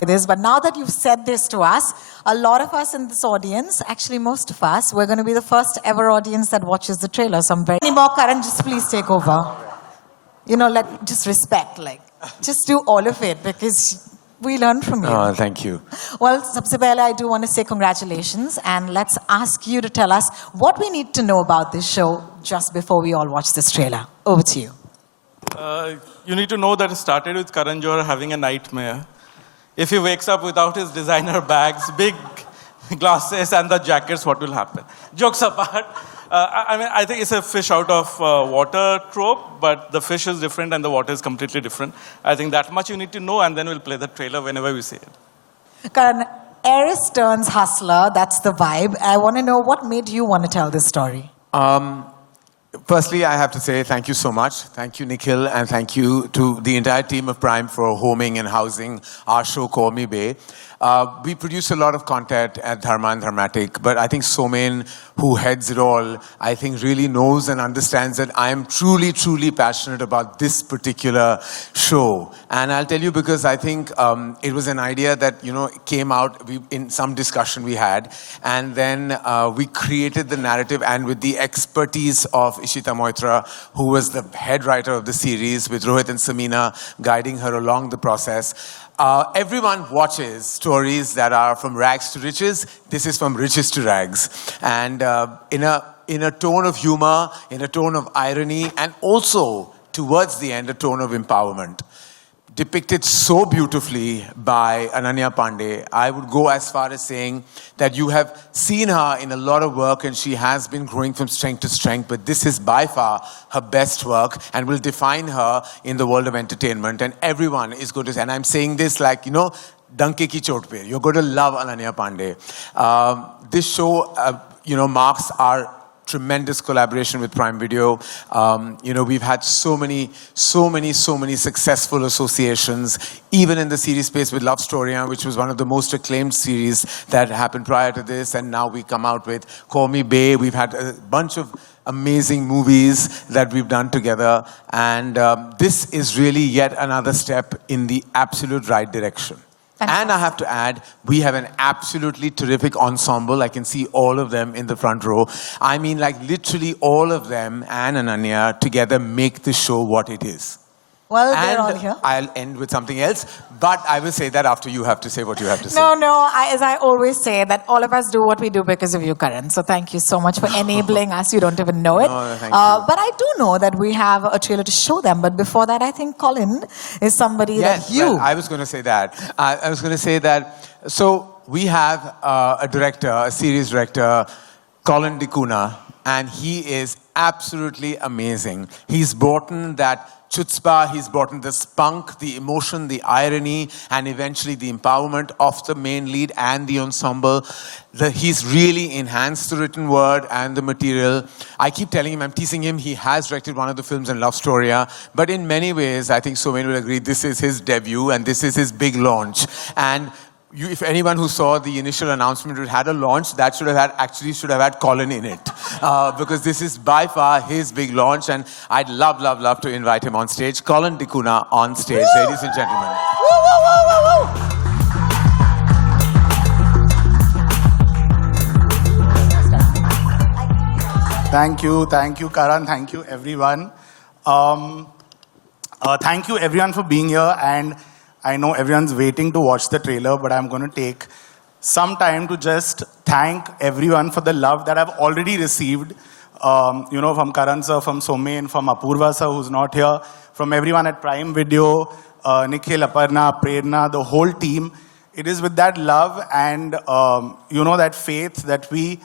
It is, but now that you've said this to us, a lot of us in this audience, actually most of us, we're going to be the first ever audience that watches the trailer. So I'm very... Any more, Karan, just please take over. You know, just respect, just do all of it because we learn from you. Oh, thank you. Well, sabse pehle, I do want to say congratulations, and let's ask you to tell us what we need to know about this show just before we all watch this trailer. Over to you. You need to know that it started with Karan Johar having a nightmare. If he wakes up without his designer bags, big glasses and the jackets, what will happen? Jokes apart, I think it's a fish out of water trope, but the fish is different and the water is completely different. I think that much you need to know, and then we'll play the trailer whenever we see it. Karan, heiress turns hustler, that's the vibe. I want to know what made you want to tell this story. Firstly, I have to say thank you so much. Thank you, Nikhil, and thank you to the entire team of Prime for homing and housing our show, Call Me Bay. We produce a lot of content at Dharma and Dharmatic, but I think Somen, who heads it all, I think really knows and understands that I am truly, truly passionate about this particular show. And I'll tell you because I think it was an idea that, came out in some discussion we had. And then we created the narrative, and with the expertise of Ishita Moitra, who was the head writer of the series, with Rohit and Samina guiding her along the process. Everyone watches stories that are from rags to riches. This is from riches to rags. And in a tone of humor, in a tone of irony, and also, towards the end, a tone of empowerment. Depicted so beautifully by Ananya Panday. I would go as far as saying that you have seen her in a lot of work and she has been growing from strength to strength, but this is by far her best work and will define her in the world of entertainment. And everyone is going to say, and I'm saying this like, danke ki chot pe. You're going to love Ananya Panday. This show, marks our tremendous collaboration with Prime Video. We've had so many successful associations, even in the series space with Love Story, which was one of the most acclaimed series that happened prior to this. And now we come out with Call Me Bay. We've had a bunch of amazing movies that we've done together. And this is really yet another step in the absolute right direction. And I have to add, we have an absolutely terrific ensemble. I can see all of them in the front row. I mean, literally all of them and Ananya together make the show what it is. Well, they're all here. I'll end with something else, but I will say that after you have to say what you have to say. No, as I always say, that all of us do what we do because of you, Karan. So thank you so much for enabling us. You don't even know it. No, thank you. But I do know that we have a trailer to show them. But before that, I think Colin is somebody that you... Well, I was going to say that. I was going to say that. So we have a director, a series director, Colin D'Cunha, and he is absolutely amazing. He's brought in that chutzpah, he's brought in the spunk, the emotion, the irony, and eventually the empowerment of the main lead and the ensemble. He's really enhanced the written word and the material. I keep telling him, I'm teasing him, he has directed one of the films in Love Story, but in many ways, I think Somen will agree, this is his debut and this is his big launch. And if anyone who saw the initial announcement it had a launch, that should have had Colin in it. Because this is by far his big launch, and I'd love to invite him on stage. Colin D'Cunha on stage, woo! Ladies and gentlemen. Woo, woo, woo, woo, woo. Thank you, Karan. Thank you, everyone. Thank you, everyone, for being here. And I know everyone's waiting to watch the trailer, but I'm going to take some time to just thank everyone for the love that I've already received. From Karan sir, from Somen, from Apurva sir, who's not here, from everyone at Prime Video, Nikhil, Aparna, Prerna, the whole team. It is with that love and, that faith that we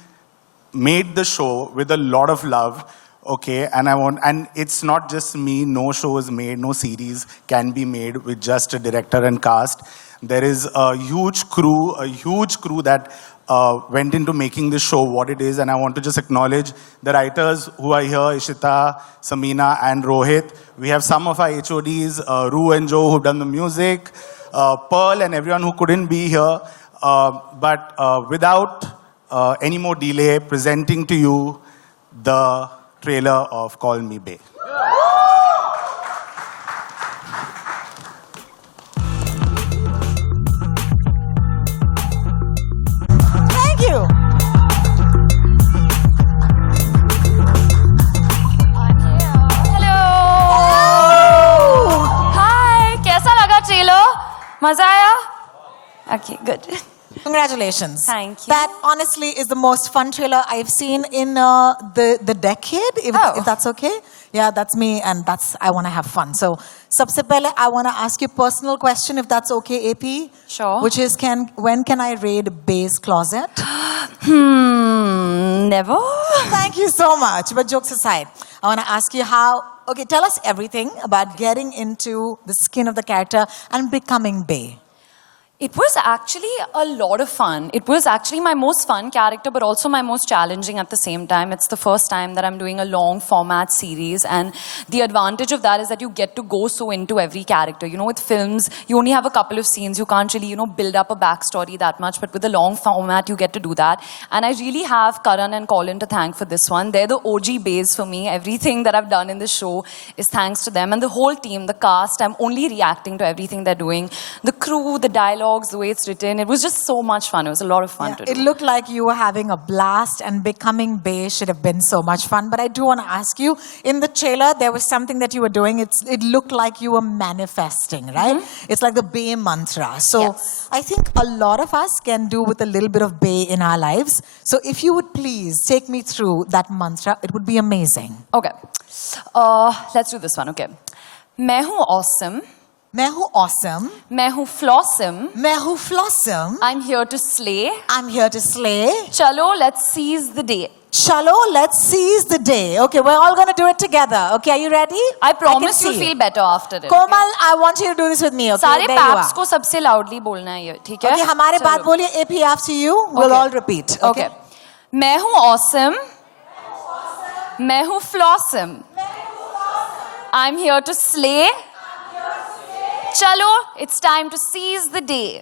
made the show with a lot of love. Okay, and it's not just me, no show is made, no series can be made with just a director and cast. There is a huge crew that went into making this show what it is, and I want to just acknowledge the writers who are here, Ishita, Samina, and Rohit. We have some of our HODs, Ru and Joe, who've done the music, Pearl and everyone who couldn't be here. But without any more delay, presenting to you the trailer of Call Me Bay. मजा आया? Okay, good. Congratulations. Thank you. That honestly is the most fun trailer I've seen in the decade, if that's okay. Yeah, that's me, and I want to have fun. So, sabse pehle, I want to ask you a personal question, if that's okay, AP. Sure. Which is, when can I raid Bay's closet? Never. Thank you so much. But jokes aside, I want to ask you how. Okay, tell us everything about getting into the skin of the character and becoming Bay. It was actually a lot of fun. It was actually my most fun character, but also my most challenging at the same time. It's the first time that I'm doing a long format series, and the advantage of that is that you get to go so into every character. You know, with films, you only have a couple of scenes. You can't really, build up a backstory that much, but with the long format, you get to do that. And I really have Karan and Colin to thank for this one. They're the OG Bays for me. Everything that I've done in this show is thanks to them. And the whole team, the cast, I'm only reacting to everything they're doing. The crew, the dialogue, the way it's written. It was just so much fun. It was a lot of fun to do. It looked like you were having a blast, and becoming Bay should have been so much fun. But I do want to ask you, in the trailer, there was something that you were doing. It looked like you were manifesting, right? Mm-hmm. It's like the Bay Mantra. So yes. I think a lot of us can do with a little bit of Bay in our lives. So if you would please take me through that mantra, it would be amazing. Okay. Let's do this one. Okay. मैं हूँ awesome. मैं हूँ awesome. मैं हूँ flossom. मैं हूँ flossom. I'm here to slay. I'm here to slay. Chalo, let's seize the day. Chalo, let's seize the day. Okay, we're all going to do it together. Okay, are you ready? I promise you'll feel better after it. Komal, I want you to do this with me. Okay, सारे paps को सबसे loudly बोलना है ये, ठीक है? Okay, हमारे बाद बोलिए. AP after you. We'll all repeat. Okay. मैं हूँ awesome. मैं हूँ flossom. I'm here to slay. Chalo, it's time to seize the day.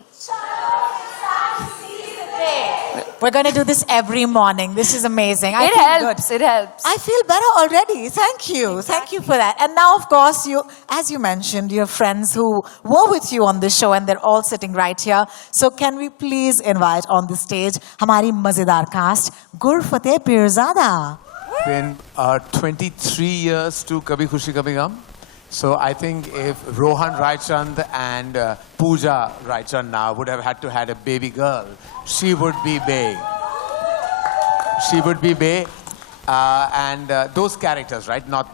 We're going to do this every morning. This is amazing. It helps. It helps. I feel better already. Thank you. Thank you for that. And now, of course, as you mentioned, you have friends who were with you on this show, and they're all sitting right here. So can we please invite on the stage Hamari Mazedar cast, Gur Fateh Pirzada. Been 23 years to Kabhi Khushi Kabhi Gum. So I think if Rohan Raichand and Pooja Raichand now would have had to had a baby girl, she would be Bay. She would be Bay. And those characters, right? Not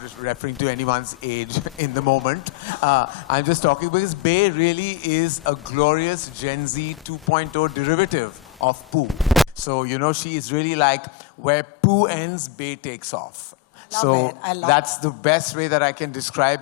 just referring to anyone's age in the moment. I'm just talking because Bay really is a glorious Gen Z 2.0 derivative of Pooh. So, she is really like where Pooh ends, Bay takes off. So that's the best way that I can describe,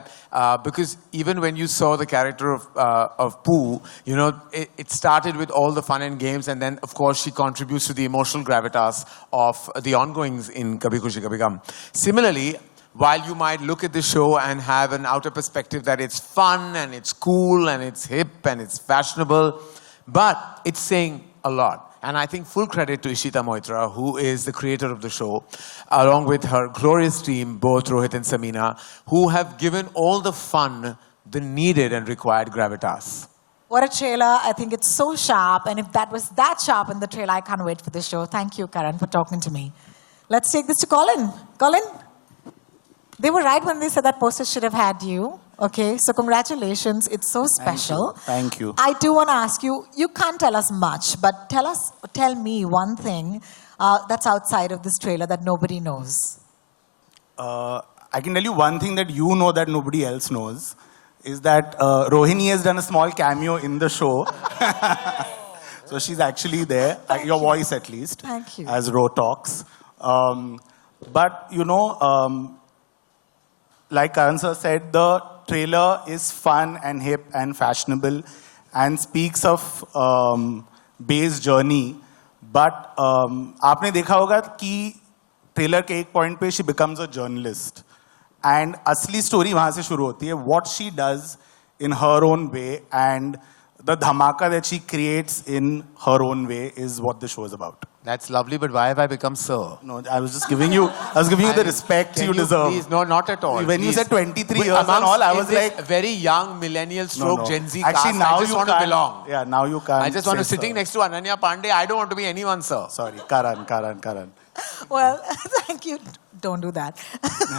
because even when you saw the character of Pooh, it started with all the fun and games, and then, of course, she contributes to the emotional gravitas of the ongoings in Kabhi Khushi Kabhi Gum. Similarly, while you might look at the show and have an outer perspective that it's fun, and it's cool, and it's hip, and it's fashionable, but it's saying a lot. And I think full credit to Ishita Moitra, who is the creator of the show, along with her glorious team, both Rohit and Samina, who have given all the fun the needed and required gravitas. What a trailer. I think it's so sharp. And if that was that sharp in the trailer, I can't wait for the show. Thank you, Karan, for talking to me. Let's take this to Colin. Colin? They were right when they said that poster should have had you. Okay, so congratulations. It's so special. Thank you. I do want to ask you, you can't tell us much, but tell me one thing that's outside of this trailer that nobody knows. I can tell you one thing that you know that nobody else knows, is that Rohini has done a small cameo in the show. So she's actually there, your voice at least. Thank you. As Ro talks. But, like Karan sir said, the trailer is fun and hip and fashionable and speaks of Bay's journey. But आपने देखा होगा कि trailer के एक point पे she becomes a journalist. And असली story वहाँ से शुरू होती है. What she does in her own way and the dhamaka that she creates in her own way is what the show is about. That's lovely, but why have I become sir? No, I was just giving you, the respect you deserve. Please, no, not at all. When you said 23 years and all, I was like... very young millennial stroke Gen Z Actually, cast, now I just want to belong. Yeah, now you can't. I just want to sitting next to Ananya Panday. I don't want to be anyone, sir. Sorry, Karan. Well, thank you. Don't do that.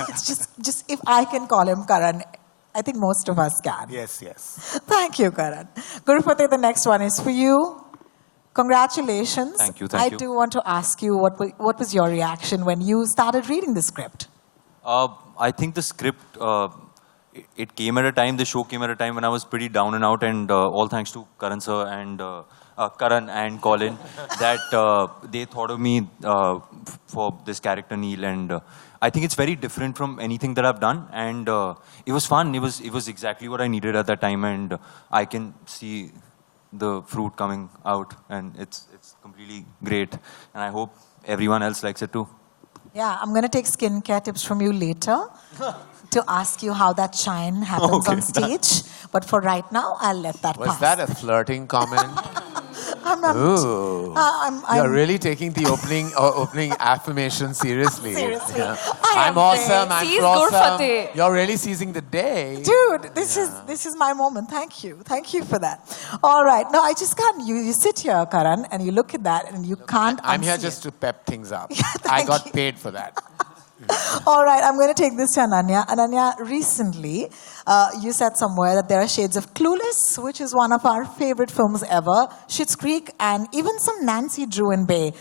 It's just if I can call him Karan I think most of us can. Yes, yes. Thank you, Karan. Gurupati, the next one is for you. Congratulations. Thank you, thank you. I do want to ask you, what was your reaction when you started reading the script? I think the script, it came at a time, the show came at a time when I was pretty down and out, and all thanks to Karan sir and Karan and Colin, that they thought of me for this character Neil, and I think it's very different from anything that I've done, and it was fun. It was exactly what I needed at that time, and I can see the fruit coming out, and it's completely great, and I hope everyone else likes it too. Yeah, I'm going to take skincare tips from you later to ask you how that shine happens on stage. But for right now, I'll let that pass. Was that a flirting comment? Ooh. You're really taking the opening affirmation seriously. Seriously. Yeah. I I'm am awesome. Seize I'm awesome. Gurfate. You're really seizing the day. Dude, this is my moment. Thank you. Thank you for that. All right. No, I just can't. You sit here, Karan, and you look at that, and you can't I'm here unsee just it. to pep things up. Yeah, I thank got you. paid for that. All right, I'm going to take this to Ananya. Ananya, recently you said somewhere that there are shades of Clueless, which is one of our favorite films ever, Schitt's Creek, and even some Nancy Drew and Bay.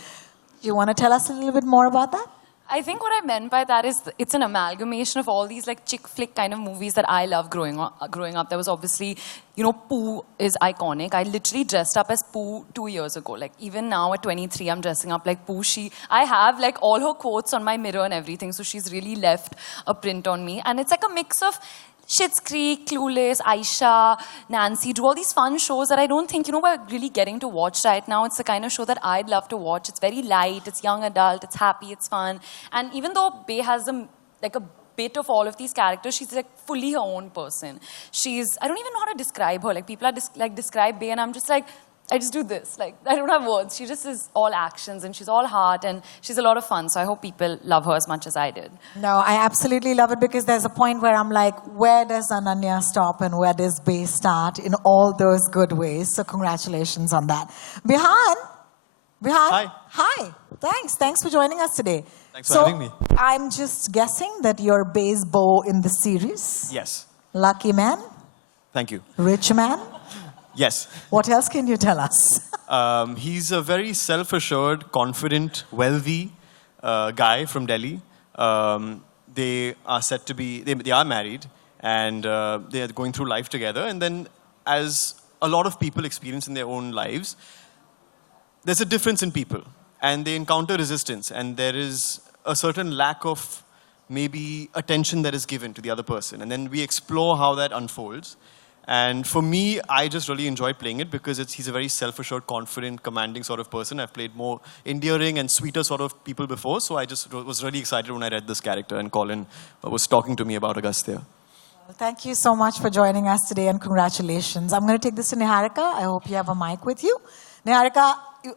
Do you want to tell us a little bit more about that? I think what I meant by that is it's an amalgamation of all these like chick flick kind of movies that I love growing up. There was obviously, you know, Pooh is iconic. I literally dressed up as Pooh 2 years ago. Like even now at 23, I'm dressing up like Pooh. I have like all her quotes on my mirror and everything. So she's really left a print on me. And it's like a mix of Schitt's Creek, Clueless, Aisha, Nancy Drew, all these fun shows that I don't think, you know, we're really getting to watch right now. It's the kind of show that I'd love to watch. It's very light, it's young adult, it's happy, it's fun. And even though Bay has like a bit of all of these characters, she's like fully her own person. I don't even know how to describe her. Like people are describe Bay and I'm just like, I just do this. Like, I don't have words. She just is all actions and she's all heart and she's a lot of fun. So I hope people love her as much as I did. No, I absolutely love it because there's a point where I'm like, where does Ananya stop and where does Bay start in all those good ways? So congratulations on that. Bihan. Hi. Hi. Thanks for joining us today. Thanks for having me. I'm just guessing that you're Bay's beau in the series. Yes. Lucky man, Thank you. rich man. Yes. What else can you tell us? He's a very self-assured, confident, wealthy guy from Delhi. They are set to be, they are married and they are going through life together. And then as a lot of people experience in their own lives, there's a difference in people and they encounter resistance and there is a certain lack of maybe attention that is given to the other person. And then we explore how that unfolds. And for me, I just really enjoy playing it because he's a very self-assured, confident, commanding sort of person. I've played more endearing and sweeter sort of people before, so I just was really excited when I read this character and Colin was talking to me about Agastya. Well, thank you so much for joining us today and congratulations. I'm going to take this to Niharika. I hope you have a mic with you. Niharika,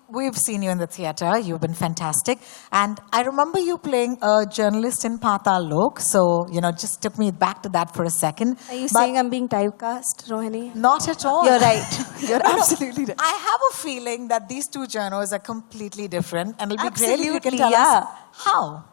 we've seen you in the theater. You've been fantastic. And I remember you playing a journalist in Patal Lok. So, you know, just took me back to that for a second. Are you saying I'm being typecast, Rohini? Not at all. You're right. You're absolutely right. I have a feeling that these two journals are completely different. And it'll be great if you can Absolutely, tell yeah. us how.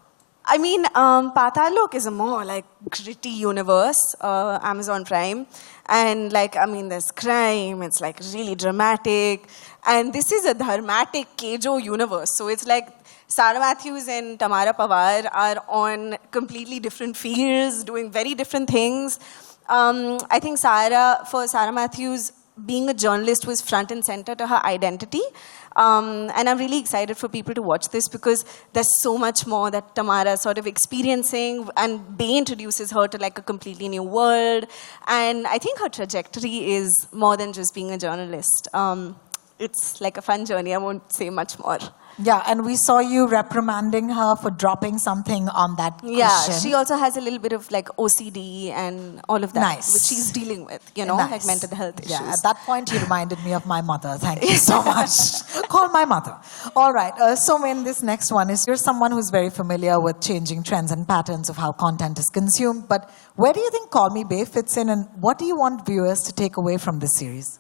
I mean, Patal Lok is a more like gritty universe, Amazon Prime. And like, I mean, there's crime, it's like really dramatic. And this is a dramatic Kejo universe. So it's like Sarah Matthews and Tamara Pawar are on completely different fields, doing very different things. I think for Sarah Matthews, being a journalist was front and center to her identity. And I'm really excited for people to watch this because there's so much more that Tamara is sort of experiencing and Bay introduces her to like a completely new world. And I think her trajectory is more than just being a journalist. It's like a fun journey. I won't say much more. Yeah, and we saw you reprimanding her for dropping something on that Yeah, cushion. she also has a little bit of like OCD and all of that, Nice. which she's dealing with, you know, Nice. like mental health issues. Yeah, at that point you reminded me of my mother. Thank you so much. Call my mother. All right, so in this next one is, you're someone who's very familiar with changing trends and patterns of how content is consumed, but where do you think Call Me Bae fits in and what do you want viewers to take away from this series?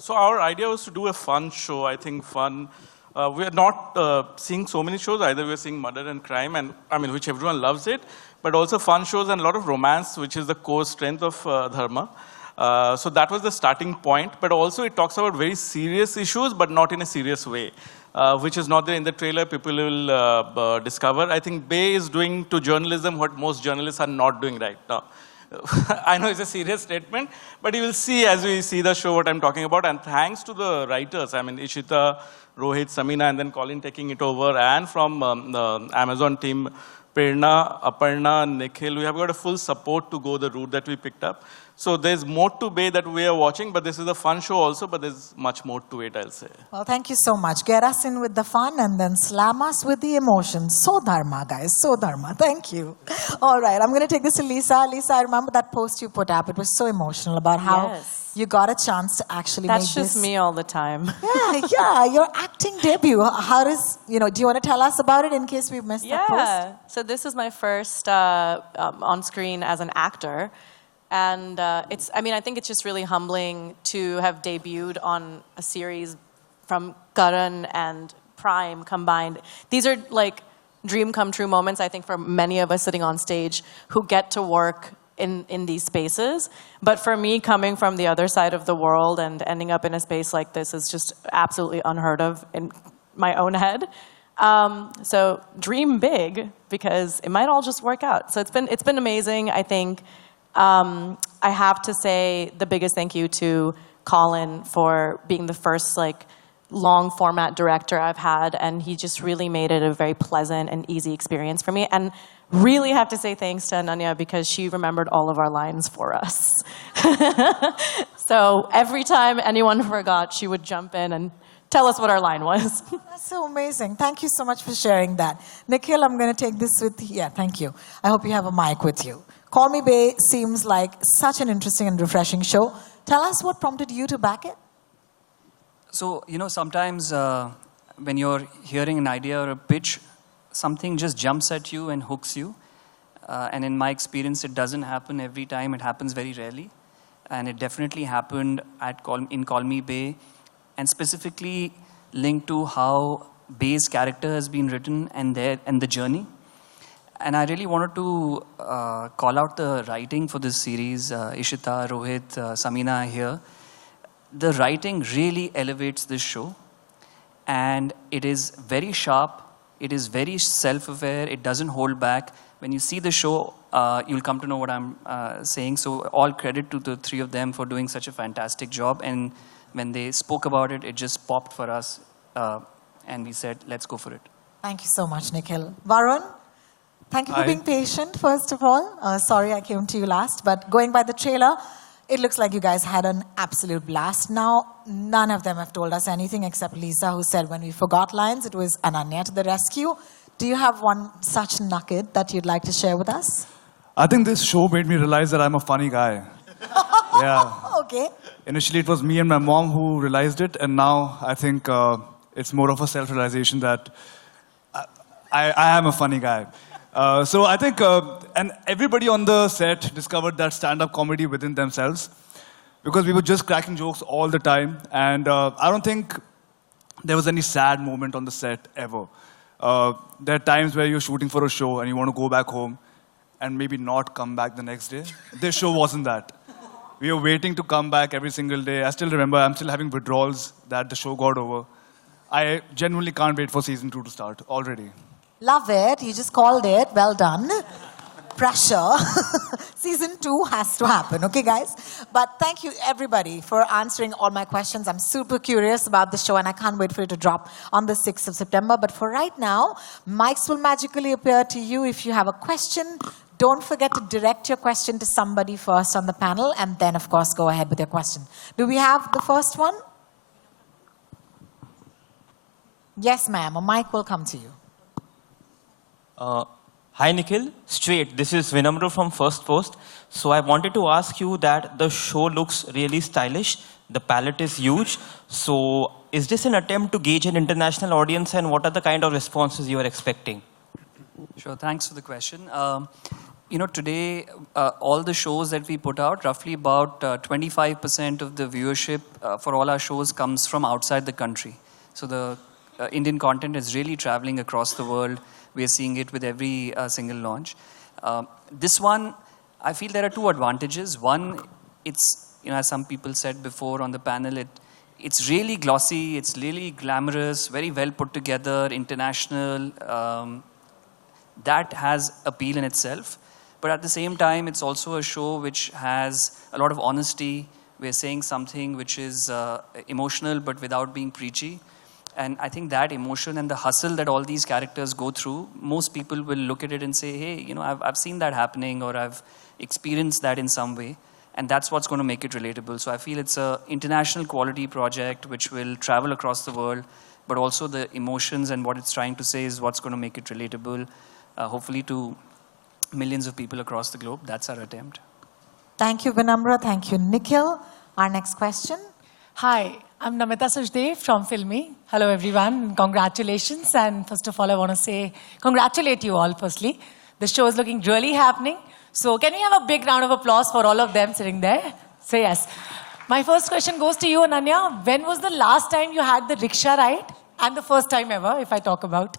So our idea was to do a fun show, I think fun. We're not seeing so many shows, either we're seeing murder and crime, and I mean, which everyone loves it, but also fun shows and a lot of romance, which is the core strength of Dharma. So that was the starting point, but also it talks about very serious issues, but not in a serious way, which is not there in the trailer. People will discover. I think Bay is doing to journalism what most journalists are not doing right now. I know it's a serious statement, but you will see as we see the show what I'm talking about. And thanks to the writers, I mean, Ishita, Rohit, Samina, and then Colin taking it over, and from the Amazon team, Prerna, Aparna, Nikhil, we have got a full support to go the route that we picked up. So there's more to Bay that we are watching, but this is a fun show also, but there's much more to it, I'll say. Well, thank you so much. Get us in with the fun and then slam us with the emotions. So Dharma, guys. So Dharma. Thank you. All right. I'm going to take this to Lisa. Lisa, I remember that post you put up. It was so emotional about how you got a chance to actually That's make this. That's just me all the time. Yeah. Your acting debut. How does, do you want to tell us about it in case we've missed that post? Yeah. So this is my first on screen as an actor. And I think it's just really humbling to have debuted on a series from Karan and Prime combined. These are like dream come true moments, I think, for many of us sitting on stage who get to work in these spaces. But for me, coming from the other side of the world and ending up in a space like this is just absolutely unheard of in my own head. So dream big, because it might all just work out. So it's been amazing, I think. I have to say the biggest thank you to Colin for being the first long format director I've had, and he just really made it a very pleasant and easy experience for me. And really have to say thanks to Ananya, because she remembered all of our lines for us. So every time anyone forgot, she would jump in and tell us what our line was. That's so amazing. Thank you so much for sharing that. Nikhil, I'm going to take this with you. Yeah, thank you. I hope you have a mic with you. Call Me Bay seems like such an interesting and refreshing show. Tell us what prompted you to back it. So, sometimes when you're hearing an idea or a pitch, something just jumps at you and hooks you. And in my experience, it doesn't happen every time. It happens very rarely. And it definitely happened in Call Me Bay, and specifically linked to how Bay's character has been written and the journey. And I really wanted to call out the writing for this series. Ishita, Rohit, Samina are here. The writing really elevates this show. And it is very sharp. It is very self-aware. It doesn't hold back. When you see the show, you'll come to know what I'm saying. So all credit to the three of them for doing such a fantastic job. And when they spoke about it, it just popped for us. And we said, let's go for it. Thank you so much, Nikhil. Varun? Thank you for being patient, first of all. Sorry I came to you last, but going by the trailer, it looks like you guys had an absolute blast. Now, none of them have told us anything except Lisa, who said when we forgot lines, it was Ananya to the rescue. Do you have one such nugget that you'd like to share with us? I think this show made me realize that I'm a funny guy. Yeah. Okay. Initially, it was me and my mom who realized it, and now I think it's more of a self-realization that I am a funny guy. So I think, and everybody on the set discovered that stand-up comedy within themselves, because we were just cracking jokes all the time, and I don't think there was any sad moment on the set ever. There are times where you're shooting for a show and you want to go back home and maybe not come back the next day. This show wasn't that. We were waiting to come back every single day. I still remember, I'm still having withdrawals that the show got over. I genuinely can't wait for season 2 to start already. Love it. You just called it. Well done. Pressure. Season 2 has to happen, okay, guys? But thank you, everybody, for answering all my questions. I'm super curious about the show, and I can't wait for it to drop on the 6th of September. But for right now, mics will magically appear to you. If you have a question, don't forget to direct your question to somebody first on the panel, and then, of course, go ahead with your question. Do we have the first one? Yes, ma'am. A mic will come to you. Hi Nikhil, straight. This is Vinamru from First Post. So I wanted to ask you that the show looks really stylish. The palette is huge. So is this an attempt to gauge an international audience, and what are the kind of responses you are expecting? Sure, thanks for the question. Today, all the shows that we put out, roughly about 25% of the viewership for all our shows comes from outside the country. So the Indian content is really traveling across the world. We are seeing it with every single launch. This one, I feel there are two advantages. One, it's, as some people said before on the panel, it's really glossy, it's really glamorous, very well put together, international. That has appeal in itself. But at the same time, it's also a show which has a lot of honesty. We're saying something which is emotional but without being preachy. And I think that emotion and the hustle that all these characters go through, most people will look at it and say, hey, I've seen that happening, or I've experienced that in some way. And that's what's going to make it relatable. So I feel it's an international quality project which will travel across the world, but also the emotions and what it's trying to say is what's going to make it relatable, hopefully to millions of people across the globe. That's our attempt. Thank you, Vinamra. Thank you, Nikhil. Our next question. Hi, I'm Namita Sachdev from Filmy. Hello, everyone. Congratulations. And first of all, I want to congratulate you all, firstly. The show is looking really happening. So can we have a big round of applause for all of them sitting there? So yes. My first question goes to you, Ananya. When was the last time you had the rickshaw ride? And the first time ever, if I talk about.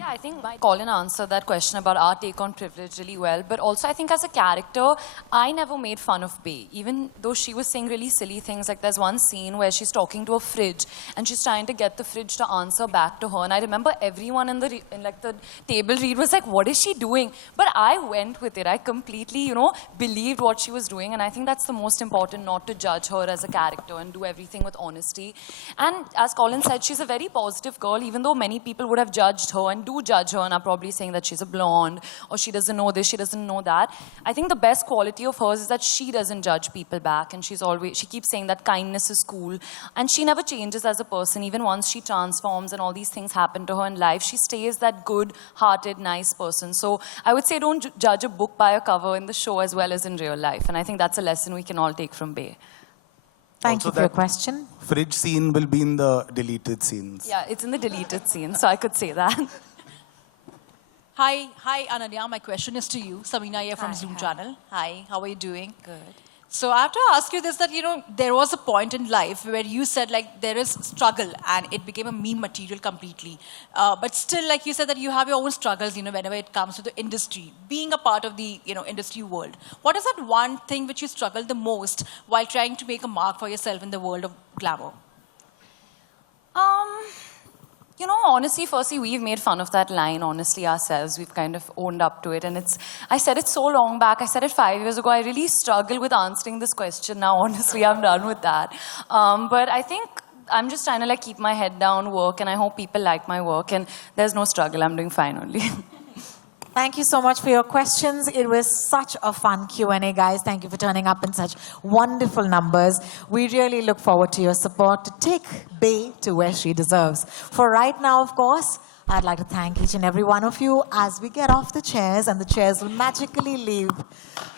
I think Colin answered that question about our take on privilege really well. But also, I think as a character, I never made fun of Bay. Even though she was saying really silly things, like there's one scene where she's talking to a fridge and she's trying to get the fridge to answer back to her. And I remember everyone in the table read was like, what is she doing? But I went with it. I completely, believed what she was doing. And I think that's the most important, not to judge her as a character and do everything with honesty. And as Colin said, she's a very positive girl, even though many people would have judged her and do judge her and are probably saying that she's a blonde or she doesn't know this, she doesn't know that. I think the best quality of hers is that she doesn't judge people back, and she keeps saying that kindness is cool, and she never changes as a person. Even once she transforms and all these things happen to her in life, she stays that good-hearted, nice person. So I would say don't judge a book by a cover in the show as well as in real life, and I think that's a lesson we can all take from Bay. Thank you for your question. Fridge scene will be in the deleted scenes. Yeah, it's in the deleted scene, so I could say that. Hi, Ananya. My question is to you. Samina here from Zoom Channel. Hi, how are you doing? Good. So I have to ask you this, that, there was a point in life where you said, there is struggle, and it became a meme material completely. But still, like you said, that you have your own struggles, whenever it comes to the industry. Being a part of the, industry world. What is that one thing which you struggle the most while trying to make a mark for yourself in the world of glamour? Honestly, firstly, we've made fun of that line, honestly, ourselves. We've kind of owned up to it. And I said it so long back. I said it 5 years ago. I really struggle with answering this question now. Honestly, I'm done with that. But I think I'm just trying to keep my head down, work, and I hope people like my work. And there's no struggle. I'm doing fine only. Thank you so much for your questions. It was such a fun Q&A, guys. Thank you for turning up in such wonderful numbers. We really look forward to your support to take Bay to where she deserves. For right now, of course, I'd like to thank each and every one of you as we get off the chairs, and the chairs will magically leave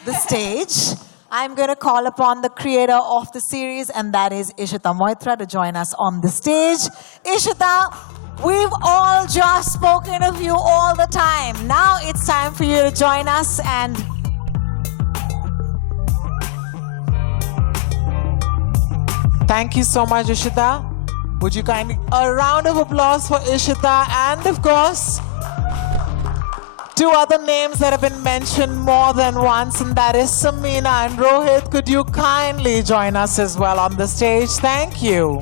the stage. I'm going to call upon the creator of the series, and that is Ishita Moitra, to join us on the stage. Ishita, we've all just spoken of you all the time. Now it's time for you to join us and... Thank you so much, Ishita. Would you kindly... A round of applause for Ishita, and of course, two other names that have been mentioned more than once, and that is Samina and Rohit. Could you kindly join us as well on the stage? Thank you.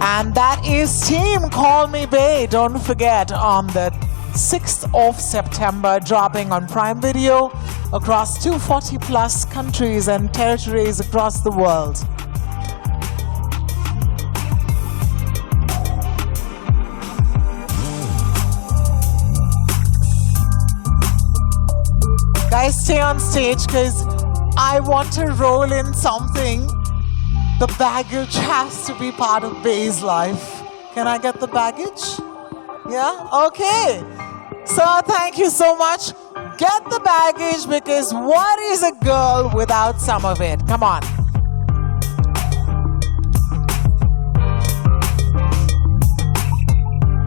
And that is Team Call Me Bay. Don't forget, on the 6th of September, dropping on Prime Video across 240 plus countries and territories across the world. Guys, stay on stage because I want to roll in something. The baggage has to be part of Bay's life. Can I get the baggage? Yeah? Okay. So thank you so much. Get the baggage, because what is a girl without some of it? Come on.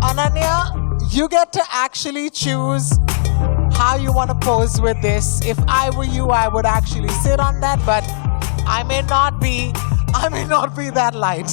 Ananya, you get to actually choose how you want to pose with this. If I were you, I would actually sit on that, but I may not be. I may not be that light.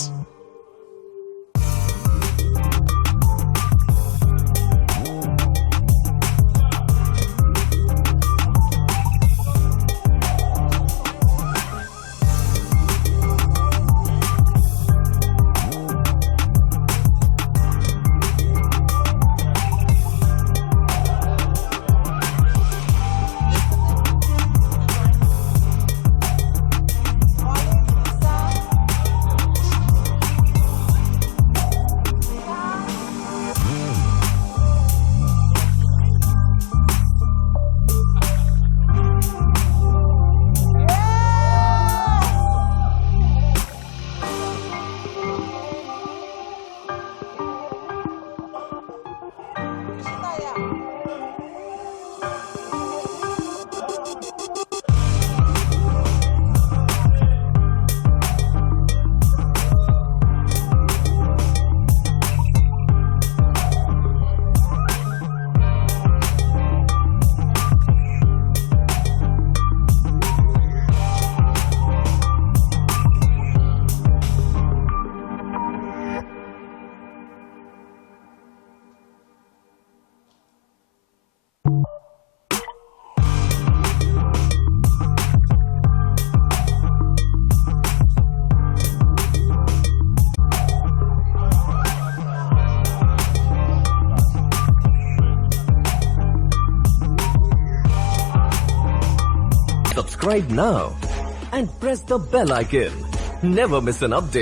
Subscribe now and press the bell icon. Never miss an update.